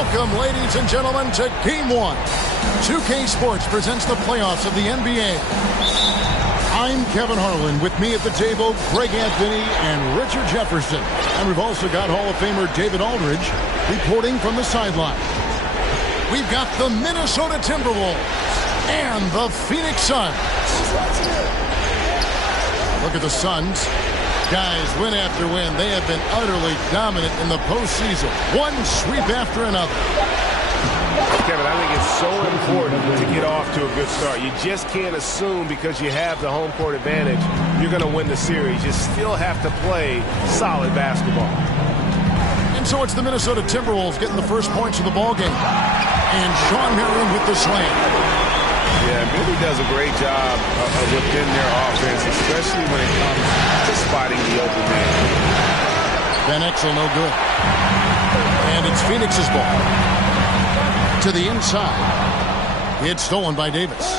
Welcome, ladies and gentlemen, to Game 1. 2K Sports presents the playoffs of the NBA. I'm Kevin Harlan. With me at the table, Greg Anthony and Richard Jefferson. And we've also got Hall of Famer David Aldridge reporting from the sideline. We've got the Minnesota Timberwolves and the Phoenix Suns. Look at the Suns. Guys, win after win, they have been utterly dominant in the postseason. One sweep after another. Kevin, I think it's so important to get off to a good start. You just can't assume because you have the home court advantage you're going to win the series. You still have to play solid basketball. And so it's the Minnesota Timberwolves getting the first points of the ballgame. And Sean Marion with the slam. Yeah, Billy does a great job within their offense, especially when it comes to spotting the open man. Van Exel no good. And it's Phoenix's ball. To the inside. It's stolen by Davis.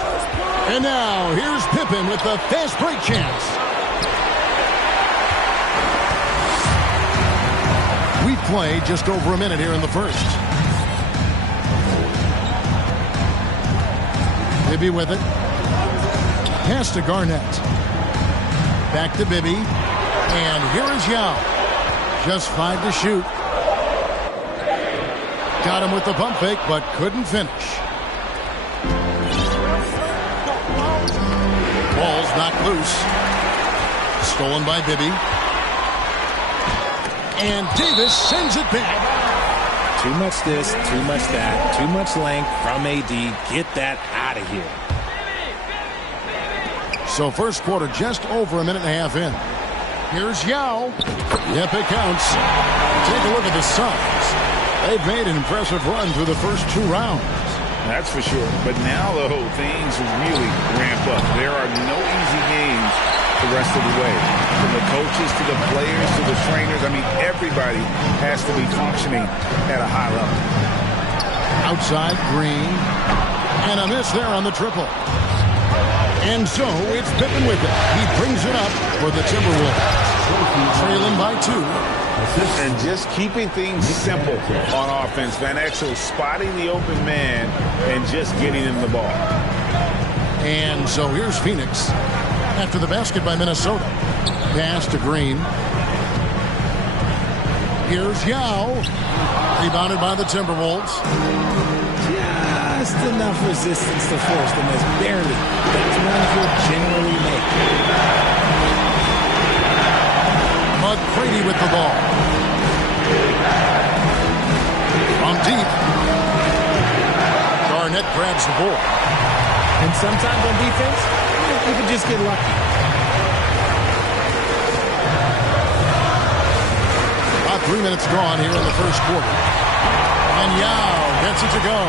And now here's Pippen with the fast break chance. We play just over a minute here in the first. Bibby with it. Pass to Garnett. Back to Bibby. And here is Yao. Just 5 to shoot. Got him with the pump fake, but couldn't finish. Ball's knocked loose. Stolen by Bibby. And Davis sends it back. Too much this, too much that, too much length from AD. Get that out of here. So first quarter just over a minute and a half in. Here's Yao. Yep, it counts. Take a look at the Suns. They've made an impressive run through the first 2 rounds. That's for sure. But now, though, things really ramp up. There are no easy games the rest of the way. From the coaches to the players to the trainers, I mean, everybody has to be functioning at a high level. Outside, Green. And a miss there on the triple. And so it's Pippen with it. He brings it up for the Timberwolves. Trailing by 2. And just keeping things simple on offense. Van Exel spotting the open man and just getting him the ball. And so here's Phoenix. After the basket by Minnesota. Pass to Green. Here's Yao. Rebounded by the Timberwolves. Just enough resistance to force the miss. Barely. That's one he'll generally make. McGrady with the ball. From deep. Garnett grabs the ball. And sometimes on defense, you can just get lucky. About 3 minutes gone here in the first quarter. And Yao gets it to go.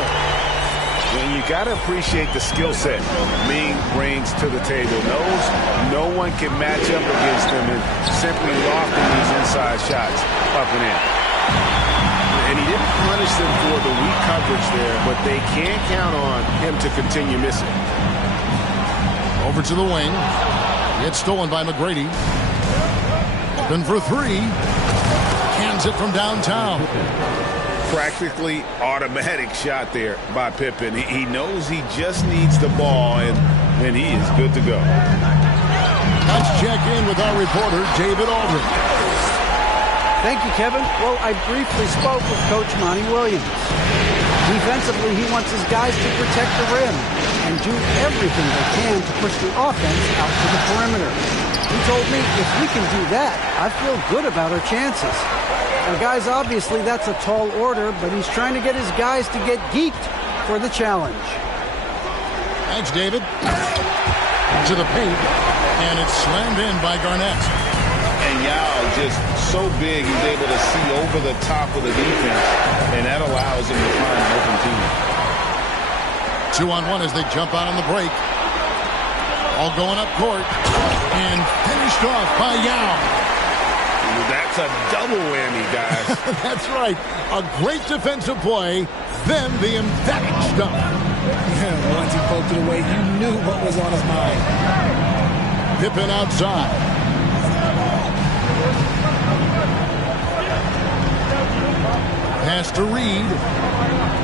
And you got to appreciate the skill set Ming brings to the table. Knows no one can match up against him and simply lofting these inside shots up and in. And he didn't punish them for the weak coverage there, but they can't count on him to continue missing. Over to the wing. It's stolen by McGrady. Open for three. Cans it from downtown. Practically automatic shot there by Pippen. He knows he just needs the ball, and he is good to go. Let's check in with our reporter, David Aldridge. Thank you, Kevin. Well, I briefly spoke with Coach Monty Williams. Defensively, he wants his guys to protect the rim and do everything they can to push the offense out to the perimeter. He told me if we can do that, I feel good about our chances. Now, guys, obviously that's a tall order, but he's trying to get his guys to get geeked for the challenge. Thanks, David. To the paint, and it's slammed in by Garnett. And Yao just so big, he's able to see over the top of the defense, and that allows him to find an open team. 2-on-1 as they jump out on the break. All going up court, and finished off by Yao. That's a double whammy, guys. That's right. A great defensive play, then the emphatic stuff. Once he poked it away, you knew what was on his mind. Pippen outside. Pass to Reed.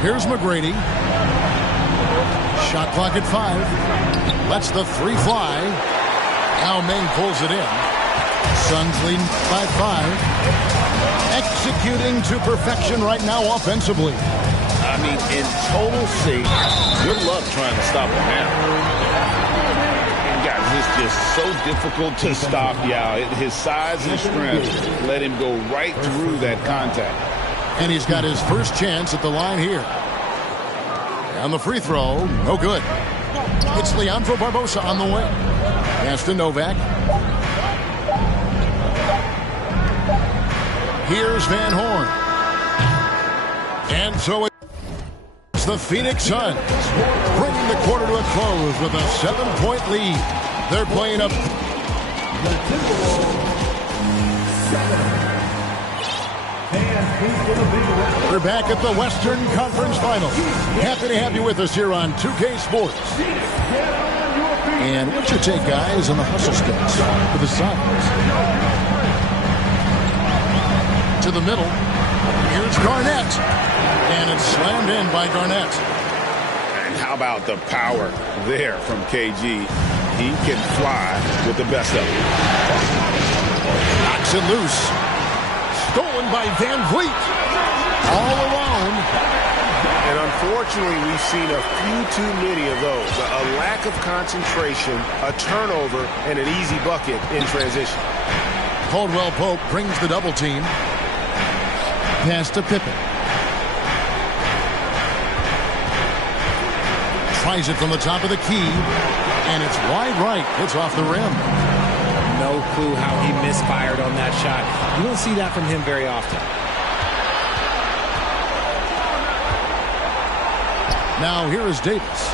Here's McGrady. Shot clock at 5. Lets the three fly. Now Ming pulls it in. Suns leading by 5. Executing to perfection right now offensively. I mean, in total sync. Good luck trying to stop him now. And guys, it's just so difficult to stop Yao. His size and strength let him go right through that contact. And he's got his first chance at the line here. And the free throw, no good. It's Leandro Barbosa on the wing. Pass to Novak. Here's Van Horn. And so it's the Phoenix Suns bringing the quarter to a close with a 7-point lead. They're playing up. We're back at the Western Conference Finals. Happy to have you with us here on 2K Sports. And what's your take, guys, on the hustle skills for the Suns? To the middle. Here's Garnett. And it's slammed in by Garnett. And how about the power there from KG? He can fly with the best of them. Knocks it loose. Stolen by Van Vliet. All alone. And unfortunately, we've seen a few too many of those. A lack of concentration, a turnover, and an easy bucket in transition. Caldwell Pope brings the double team. Pass to Pippen. Tries it from the top of the key. And it's wide right. It's off the rim. No clue how he misfired on that shot. You don't see that from him very often. Now here is Davis.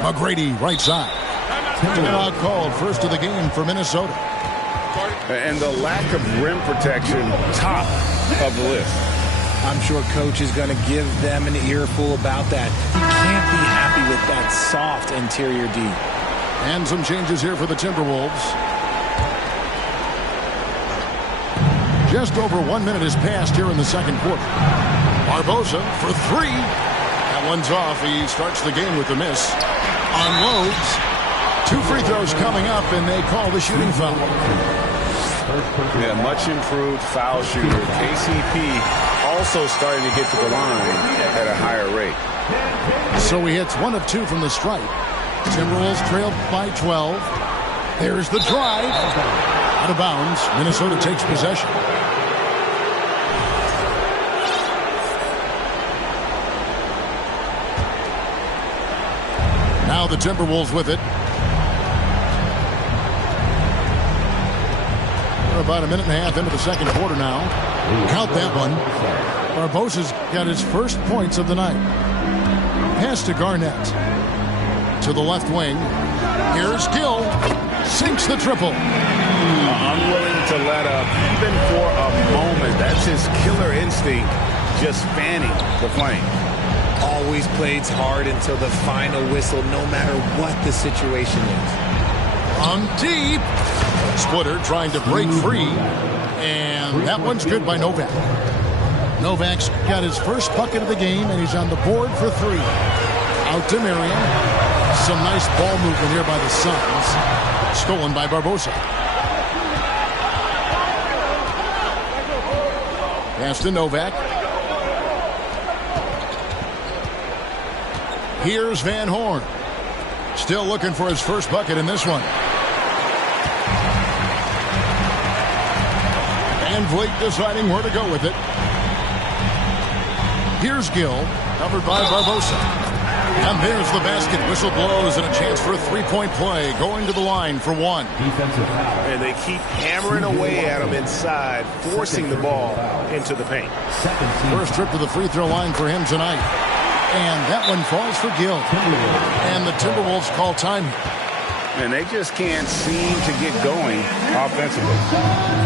McGrady right side. Timeout called, first of the game for Minnesota. And the lack of rim protection, top of the list. I'm sure coach is going to give them an earful about that. He can't be happy with that soft interior D. And some changes here for the Timberwolves. Just over 1 minute has passed here in the second quarter. Barbosa for 3. That one's off. He starts the game with a miss. Unloads. 2 free throws coming up, and they call the shooting foul. Yeah, much improved foul shooter. KCP also starting to get to the line at a higher rate. So he hits 1 of 2 from the stripe. Timberwolves trail by 12. There's the drive. Out of bounds. Minnesota takes possession. Now the Timberwolves with it. We're about a minute and a half into the second quarter now. Count that one. Barbosa's got his first points of the night. Pass to Garnett. To the left wing. Here's Gill. Sinks the triple. Unwilling to let up even for a moment. That's his killer instinct, just fanning the flame. Always plays hard until the final whistle, no matter what the situation is. On deep. Splitter trying to break free. And that one's good by Novak. Novak's got his first bucket of the game, and he's on the board for 3. Out to Miriam. Some nice ball movement here by the Suns. Stolen by Barbosa. Pass to Novak. Here's Van Horn. Still looking for his first bucket in this one. Van Vliet deciding where to go with it. Here's Gill, covered by Barbosa. And there's the basket. Whistle blows and a chance for a 3-point play. Going to the line for 1. And they keep hammering away at him inside, forcing the ball into the paint. First trip to the free throw line for him tonight. And that one falls for Gill. And the Timberwolves call time here. And they just can't seem to get going offensively.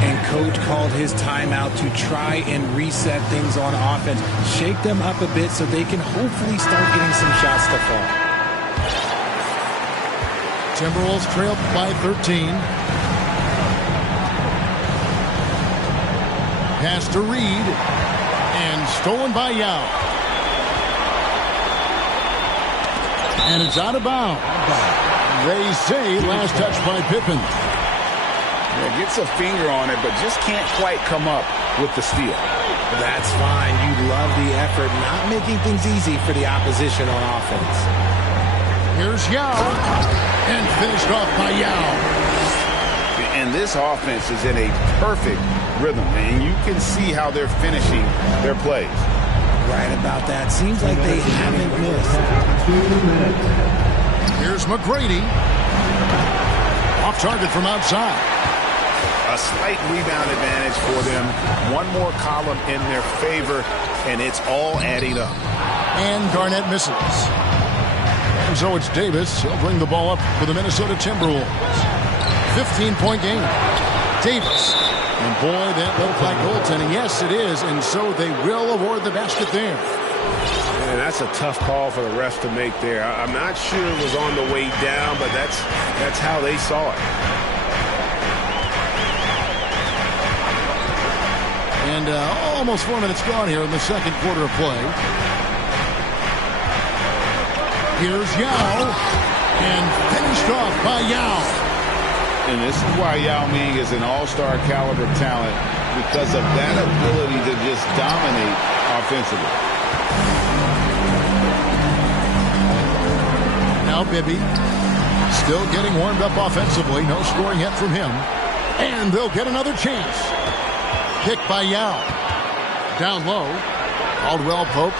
And coach called his timeout to try and reset things on offense. Shake them up a bit so they can hopefully start getting some shots to fall. Timberwolves trail by 13. Pass to Reed. And stolen by Yao. And it's out of bounds. They say last touch by Pippen. Yeah, gets a finger on it, but just can't quite come up with the steal. That's fine. You love the effort, not making things easy for the opposition on offense. Here's Yao. And finished off by Yao. And this offense is in a perfect rhythm, and you can see how they're finishing their plays. Right about that. Seems like they haven't missed. 2 minutes. Here's McGrady. Off target from outside. A slight rebound advantage for them. One more column in their favor, and it's all adding up. And Garnett misses. And so it's Davis. He'll bring the ball up for the Minnesota Timberwolves. 15-point game. Davis. And boy, that looked like goaltending. Yes, it is. And so they will award the basket there. And that's a tough call for the refs to make there. I'm not sure it was on the way down, but that's how they saw it. And almost 4 minutes gone here in the second quarter of play. Here's Yao. And finished off by Yao. And this is why Yao Ming is an all-star caliber talent, because of that ability to just dominate offensively. Now Bibby still getting warmed up offensively. No scoring yet from him. And they'll get another chance. Kick by Yao. Down low. Caldwell Pope.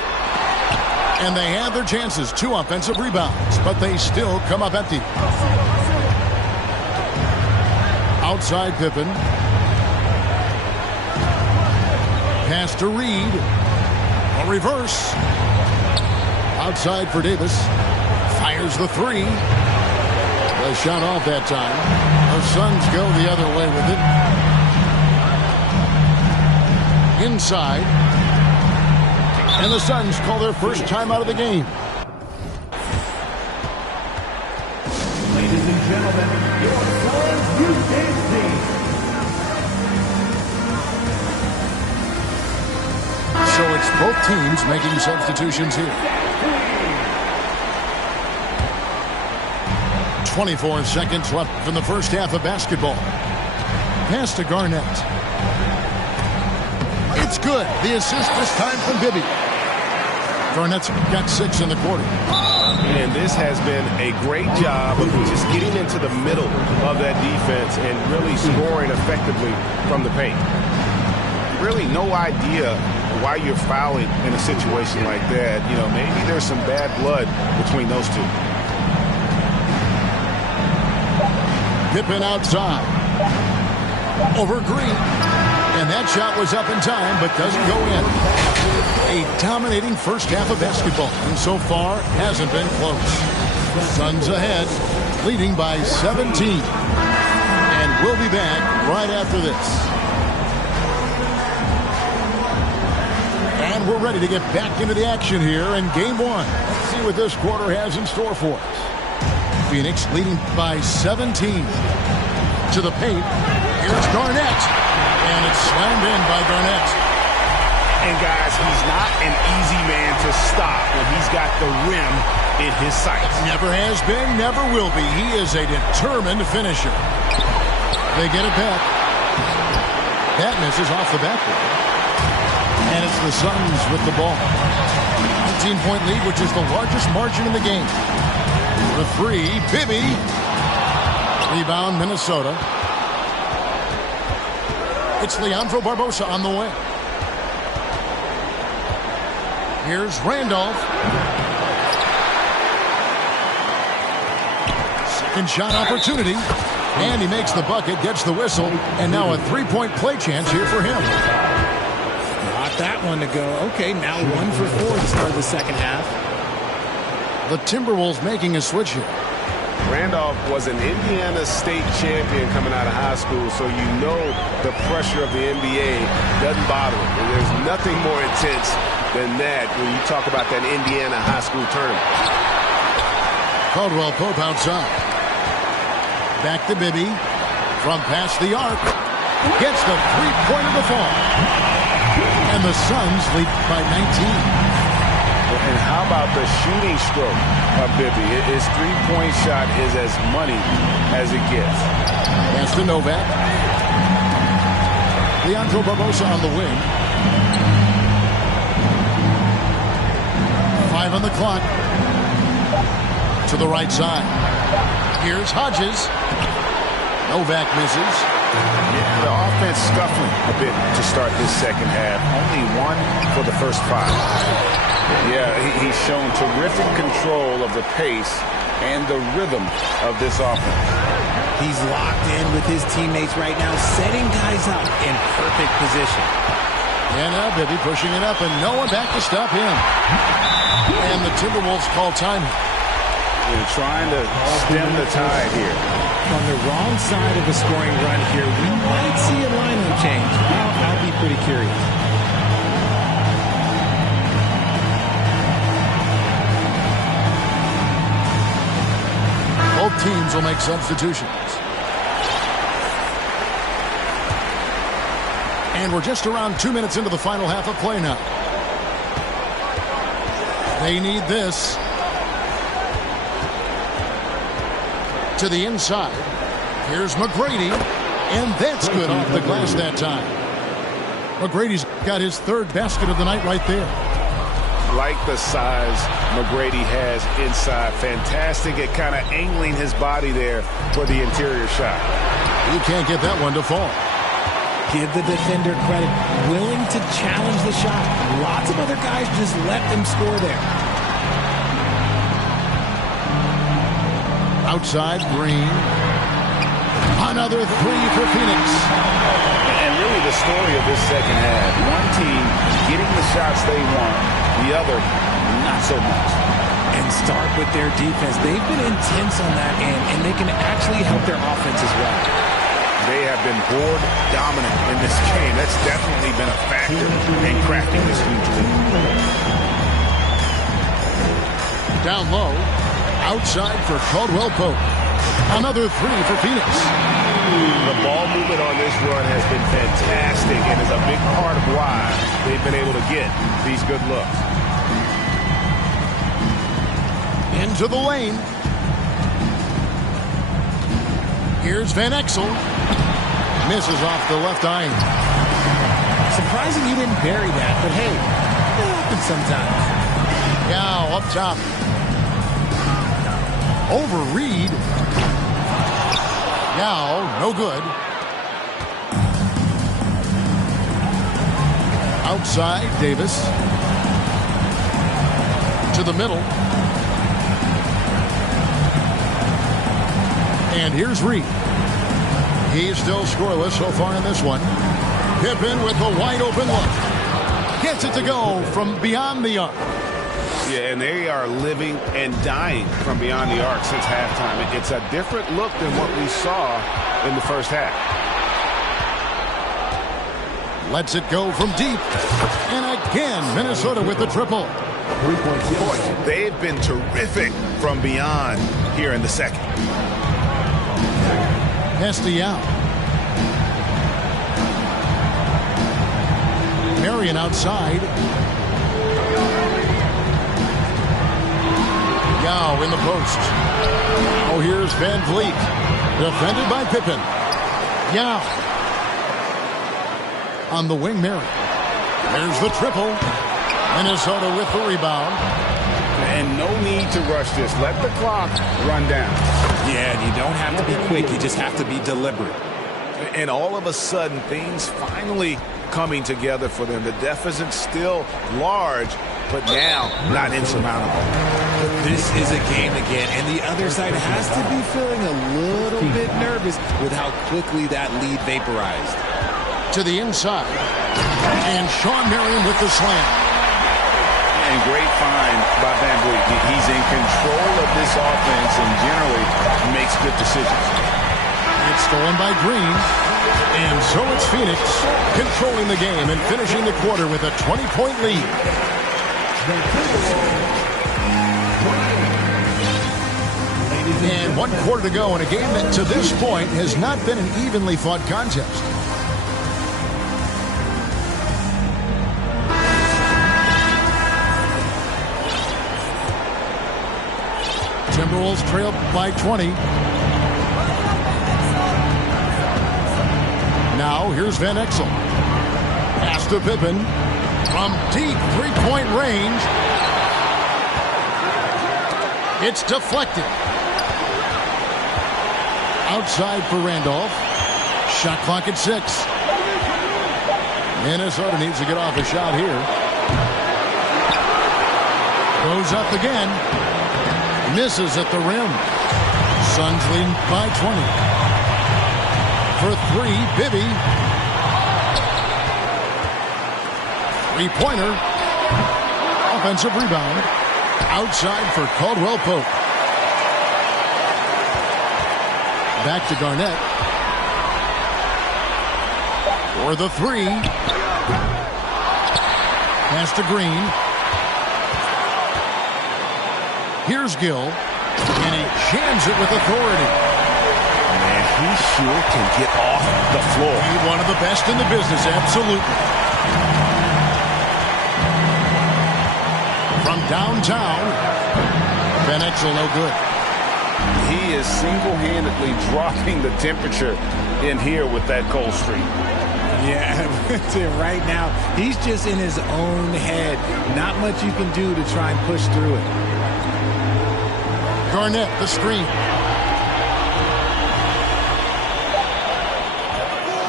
And they have their chances. 2 offensive rebounds. But they still come up empty. Outside Pippen. Pass to Reed. A reverse. Outside for Davis. Fires the 3. The shot off that time. The Suns go the other way with it. Inside. And the Suns call their first time out of the game. Ladies and gentlemen, your Suns U.K. team. So it's both teams making substitutions here. 24 seconds left from the first half of basketball. Pass to Garnett. It's good. The assist this time from Bibby. Garnett's got 6 in the quarter. And this has been a great job of just getting into the middle of that defense and really scoring effectively from the paint. Really no idea why you're fouling in a situation like that. You know, maybe there's some bad blood between those two. Pippen outside. Over Green. And that shot was up in time, but doesn't go in. A dominating first half of basketball, and so far hasn't been close. Suns ahead, leading by 17. And we'll be back right after this. And we're ready to get back into the action here in Game 1. Let's see what this quarter has in store for us. Phoenix leading by 17. To the paint. Here's Garnett. And it's slammed in by Garnett. And guys, he's not an easy man to stop when he's got the rim in his sights. Never has been, never will be. He is a determined finisher. They get it back. That misses off the backboard. And it's the Suns with the ball. 19-point lead, which is the largest margin in the game. The 3, Bibby. Rebound, Minnesota. It's Leandro Barbosa on the way. Here's Randolph. Second shot opportunity. And he makes the bucket, gets the whistle, and now a three-point play chance here for him. Not that one to go. Okay, now 1 for 4 to start the second half. The Timberwolves making a switch here. Randolph was an Indiana State champion coming out of high school, so you know the pressure of the NBA doesn't bother him. There's nothing more intense than that when you talk about that Indiana high school tournament. Caldwell Pope outside. Back to Bibby. From past the arc. Gets the three-pointer to fall. And the Suns lead by 19. And how about the shooting stroke of Bibby? His three-point shot is as money as it gets. Pass to Novak. Leandro Barbosa on the wing. 5 on the clock. To the right side. Here's Hodges. Novak misses. Yeah, the offense scuffling a bit to start this second half. Only 1 for the first 5. Yeah, he's shown terrific control of the pace and the rhythm of this offense. He's locked in with his teammates right now, setting guys up in perfect position. And now Bibby pushing it up, and no one back to stop him. And the Timberwolves call time. They're trying to stem the tide here. On the wrong side of a scoring run here, we might see a lineup change. I'll be pretty curious. Both teams will make substitutions. And we're just around 2 minutes into the final half of play now. They need this. To the inside. Here's McGrady. And that's good off the glass that time. McGrady's got his 3rd basket of the night right there. Like the size McGrady has inside. Fantastic at kind of angling his body there for the interior shot. You can't get that one to fall. Give the defender credit. Willing to challenge the shot. Lots of other guys just let them score there. Outside, Green. Another 3 for Phoenix. And really the story of this second half. One team getting the shots they want. The other, not so much. And start with their defense. They've been intense on that end, and they can actually help their offense as well. They have been board dominant in this game. That's definitely been a factor in cracking this huge lead. Down low. Outside for Caldwell Pope. Another 3 for Phoenix. The ball movement on this run has been fantastic and is a big part of why they've been able to get these good looks. Into the lane. Here's Van Exel. Misses off the left eye. Surprising he didn't bury that, but hey, it happens sometimes. Now up top. Over Reed. Now, no good. Outside, Davis. To the middle. And here's Reed. He's still scoreless so far in this one. Pippen with a wide open look. Gets it to go from beyond the arc. Yeah, and they are living and dying from beyond the arc since halftime. It's a different look than what we saw in the first half. Lets it go from deep. And again, Minnesota with the triple. 3 points. Boy, they've been terrific from beyond here in the second. Hesty out. Marion outside. Yao in the post. Oh, here's Van Vliet. Defended by Pippen. Yao. On the wing, Marion. There's the triple. Minnesota with the rebound. And no need to rush this. Let the clock run down. Yeah, and you don't have to be quick. You just have to be deliberate. And all of a sudden, things finally coming together for them. The deficit's still large, but now not insurmountable. But this is a game again, and the other side has to be feeling a little bit nervous with how quickly that lead vaporized. To the inside. And Sean Marion with the slam. And great find by Van Vliet. He's in control of this offense and generally makes good decisions. It's stolen by Green. And so it's Phoenix controlling the game and finishing the quarter with a 20-point lead. And 1 quarter to go in a game that to this point has not been an evenly fought contest. Timberwolves trail by 20. Now here's Van Exel. Pass to Pippen. From deep three-point range. It's deflected. Outside for Randolph. Shot clock at 6. Minnesota needs to get off a shot here. Goes up again. Misses at the rim. Suns leading by 20. For 3, Bibby. Three-pointer. Offensive rebound. Outside for Caldwell Pope. Back to Garnett. For the 3. Pass to Green. Here's Gill, and he jams it with authority. Man, he sure can get off the floor. He's one of the best in the business, absolutely. From downtown, Van Exel no good. He is single-handedly dropping the temperature in here with that cold streak. Yeah, right now, he's just in his own head. Not much you can do to try and push through it. Garnett, the screen.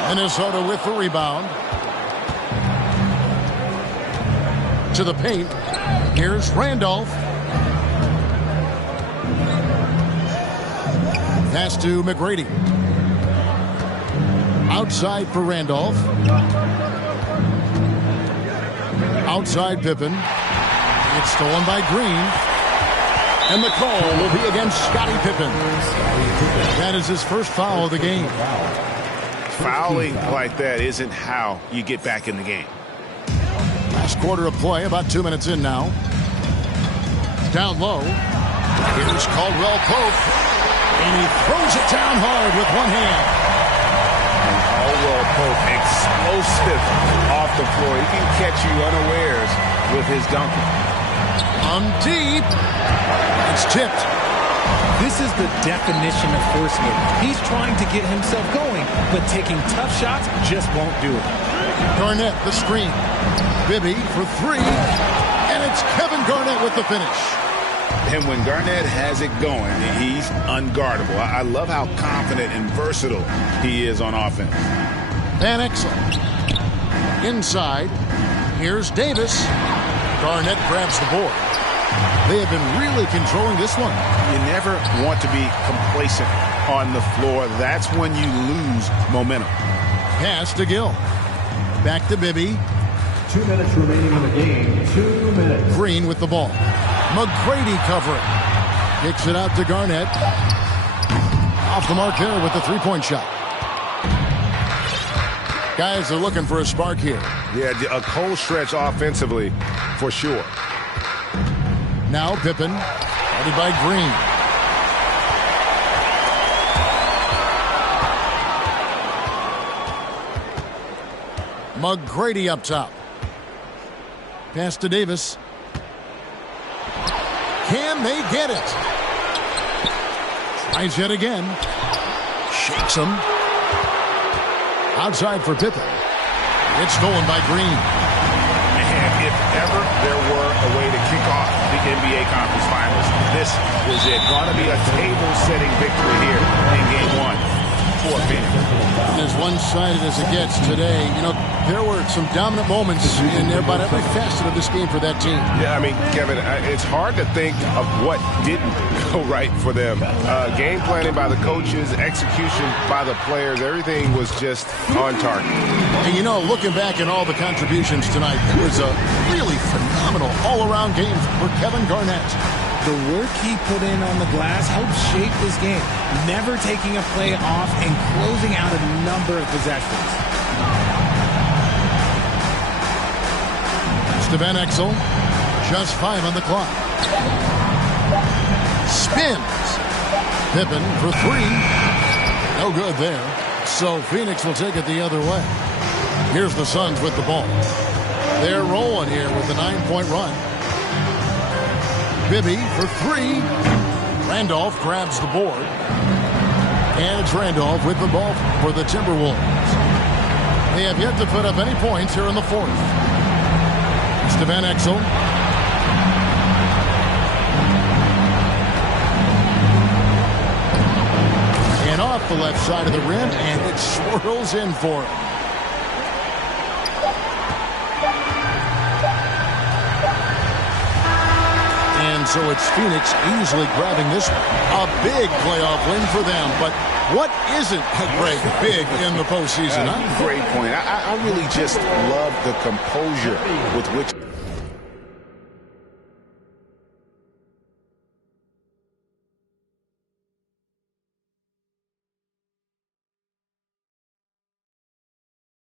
Minnesota with the rebound. To the paint. Here's Randolph. Pass to McGrady. Outside for Randolph. Outside Pippen. It's stolen by Green. And the call will be against Scottie Pippen. That is his first foul of the game. Fouling like that isn't how you get back in the game. Last quarter of play, about 2 minutes in now. Down low. Here's Caldwell Pope. And he throws it down hard with one hand. And Caldwell Pope, explosive off the floor. He can catch you unawares with his dunking. Deep. It's tipped. This is the definition of forcing it. He's trying to get himself going, but taking tough shots just won't do it. Garnett, the screen. Bibby for three. And it's Kevin Garnett with the finish. And when Garnett has it going, he's unguardable. I love how confident and versatile he is on offense. Van Exel. Inside. Here's Davis. Garnett grabs the board. They have been really controlling this one. You never want to be complacent on the floor. That's when you lose momentum. Pass to Gill. Back to Bibby. 2 minutes remaining in the game. 2 minutes. Green with the ball. McGrady covering. Kicks it out to Garnett. Off the mark there with the three-point shot. Guys are looking for a spark here. Yeah, a cold stretch offensively for sure. Now Pippen, guarded by Green. McGrady up top. Pass to Davis. Can they get it? Tries yet again. Shakes him. Outside for Pippen. It's stolen by Green. And if ever there were a way to kick off the NBA Conference Finals, this was it. Going to be a table-setting victory here in Game 1 for Phoenix. As one-sided as it gets today, you know, there were some dominant moments in about every facet of this game for that team. Yeah, I mean, Kevin, it's hard to think of what didn't go right for them. Game planning by the coaches, execution by the players, everything was just on target. And, you know, looking back at all the contributions tonight, it was a really phenomenal all-around game for Kevin Garnett. The work he put in on the glass helped shape this game, never taking a play off and closing out a number of possessions. To Van Exel, just 5 on the clock. Spins. Pippen for 3. No good there. So Phoenix will take it the other way. Here's the Suns with the ball. They're rolling here with a 9-point run. Bibby for 3. Randolph grabs the board. And it's Randolph with the ball for the Timberwolves. They have yet to put up any points here in the fourth. To Van Exel. And off the left side of the rim, and it swirls in for him. And so it's Phoenix easily grabbing this one. A big playoff win for them, but what isn't a great big in the postseason? Great point. I really just love the composure with which